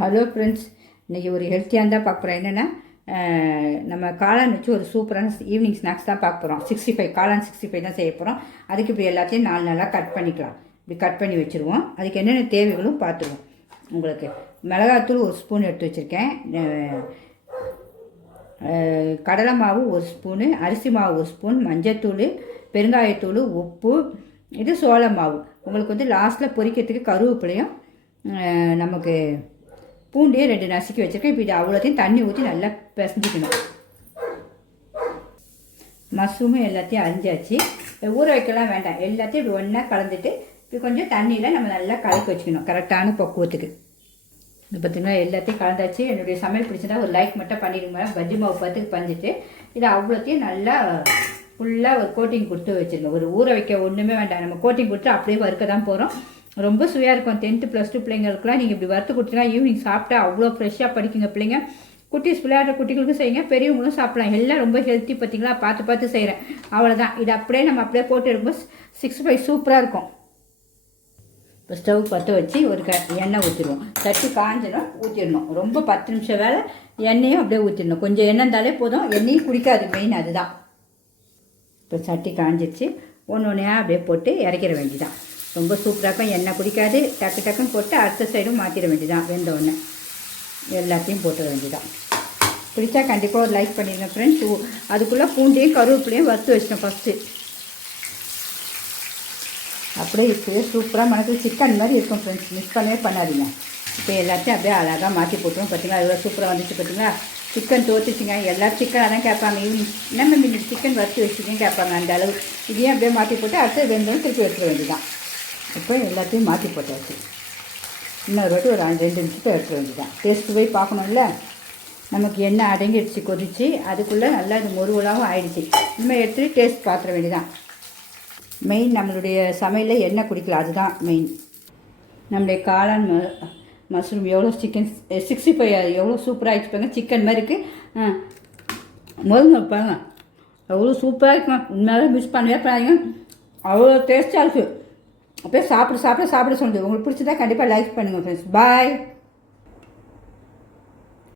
Hello friends, இன்றைக்கி ஒரு ஹெல்த்தியாக தான் பார்க்க போகிறோம். என்னென்னா நம்ம காளான் வச்சு ஒரு சூப்பரான ஈவினிங் ஸ்நாக்ஸ் தான் பார்க்க போகிறோம். 65 காளான் 65 தான் செய்ய போகிறோம். அதுக்கு இப்படி எல்லாத்தையும் 4 நாளாக கட் பண்ணிக்கலாம். இப்படி கட் பண்ணி வச்சுருவோம். அதுக்கு என்னென்ன தேவைகளும் பார்த்துருவோம். உங்களுக்கு மிளகாத்தூள் 1 ஸ்பூன் எடுத்து வச்சுருக்கேன். கடலை மாவு 1 ஸ்பூனு, அரிசி மாவு 1 ஸ்பூன், மஞ்சத்தூள், பெருங்காயத்தூள், உப்பு, இது சோள மாவு. உங்களுக்கு வந்து லாஸ்ட்டில் பொரிக்கிறதுக்கு கருவேப்பிலையும் நமக்கு பூண்டியே 2 நசுக்கி வச்சுருக்கேன். இப்போ இது அவ்வளோத்தையும் தண்ணி ஊற்றி நல்லா பிசைஞ்சிக்கணும். மஷ்ரூமும் எல்லாத்தையும் அரிஞ்சாச்சு. ஊற வைக்கலாம் வேண்டாம், எல்லாத்தையும் இப்படி ஒன்றா கலந்துட்டு இப்போ கொஞ்சம் தண்ணியில் நம்ம நல்லா கலக்கி வச்சுக்கணும் கரெக்டான பக்குவத்துக்கு. இது பார்த்திங்கன்னா எல்லாத்தையும் கலந்தாச்சு. என்னுடைய சமையல் பிடிச்சதா ஒரு லைக் மட்டும் பண்ணிடுங்க. பஜ்ஜி மாவு பார்த்துக்கு பஞ்சிட்டு இதை அவ்வளோத்தையும் நல்லா ஃபுல்லாக ஒரு கோட்டிங் கொடுத்து வச்சுருங்க. ஒரு ஊற வைக்க ஒன்றுமே வேண்டாம், நம்ம கோட்டிங் கொடுத்து அப்படியே வறுக்க தான் போகிறோம். ரொம்ப சுவையாக இருக்கும். 10th +2 பிள்ளைங்களுக்குலாம் நீங்கள் இப்படி வறுத்து கொடுத்தீங்கன்னா ஈவினிங் சாப்பிட்டா அவ்வளோ ஃப்ரெஷ்ஷாக படிக்குங்க பிள்ளைங்க. குட்டீஸ் விளையாடுற குட்டிகளுக்கும் செய்யுங்க, பெரியவங்களும் சாப்பிடலாம். எல்லாம் ரொம்ப ஹெல்த்தி. பார்த்தீங்களா, பார்த்து செய்கிறேன். அவ்வளோதான். இது அப்படியே நம்ம அப்படியே போட்டு எடுக்கும்போது 65 சூப்பராக இருக்கும். இப்போ ஸ்டவ் பற்ற வச்சு ஒரு எண்ணெய் ஊற்றிடுவோம். தட்டி காஞ்சணும், ஊற்றிடணும். ரொம்ப 10 நிமிஷம் வேலை எண்ணெயும் அப்படியே ஊற்றிடணும். கொஞ்சம் எண்ணெய் இருந்தாலே போதும், எண்ணெயும் குடிக்காது, மெயின் அதுதான். இப்போ சட்டி காஞ்சிச்சு. ஒன்று அப்படியே போட்டு இறக்கிற வேண்டியதான். ரொம்ப சூப்பராக இருக்கும். எண்ணெய் குடிக்காது. டக்குன்னு போட்டு அடுத்த சைடும் மாற்றிட வேண்டியதான். வெந்தோடனே எல்லாத்தையும் போட்டுட வேண்டியதான். பிடிச்சா கண்டிப்பாக ஒரு லைக் பண்ணிடுங்க ஃப்ரெண்ட்ஸ். அதுக்குள்ளே பூண்டையும் கருவேப்பிலையும் வறுத்து வச்சிட்டோம் ஃபஸ்ட்டு. அப்படியே இருக்குது. சூப்பராக மனசு சிக்கன் மாதிரி இருக்கும் ஃப்ரெண்ட்ஸ். மிஸ் பண்ணவே பண்ணாதீங்க. இப்போ எல்லாத்தையும் அப்படியே அழகாக மாற்றி போட்டுருவோம். பார்த்தீங்களா, எவ்வளோ சூப்பராக வந்துச்சு பார்த்தீங்களா. சிக்கன் தோற்றுச்சிங்க. எல்லோரும் சிக்கன் அதான் கேட்பாங்க. ஈவினிங் நம்ம மீன் சிக்கன் வறுத்து வச்சுக்கன்னு கேட்பாங்க. அந்த அளவு இதையும் அப்படியே மாற்றி போட்டு அடுத்து வெந்தோன்னு திருப்பி எடுத்துட வேண்டியதான். இப்போ எல்லாத்தையும் மாற்றி போட்டாச்சு. இன்னொரு வாட்டி ஒரு 2 நிமிஷத்தை எடுத்துட வேண்டியதான். டேஸ்ட்டு போய் பார்க்கணும்ல. நமக்கு எண்ணெய் அடங்கிடுச்சு, கொதிச்சு அதுக்குள்ளே நல்லா இது முருவலாகவும் ஆயிடுச்சு. இனிமேல் எடுத்துகிட்டு டேஸ்ட் பார்த்துட வேண்டியதான். மெயின் நம்மளுடைய சமையலில் எண்ணெய் குடிக்கலாம், அதுதான் மெயின். நம்முடைய காளான் மஷ்ரூம் எவ்வளோ சிக்கன் 65 எவ்வளோ சூப்பராக ஆகிடுச்சு பாருங்க. சிக்கன் மாதிரி இருக்குது. முருங்கை பாருங்க எவ்வளோ சூப்பராக இருக்கும். உண்மையாலும் மிஸ் பண்ணவே பாருங்க, அவ்வளோ டேஸ்ட்டாக இருக்குது. அப்படியே சாப்பிட சொல்லுங்கள். உங்களுக்கு பிடிச்சதா கண்டிப்பாக லைக் பண்ணுங்கள் ஃப்ரெண்ட்ஸ். பாய்.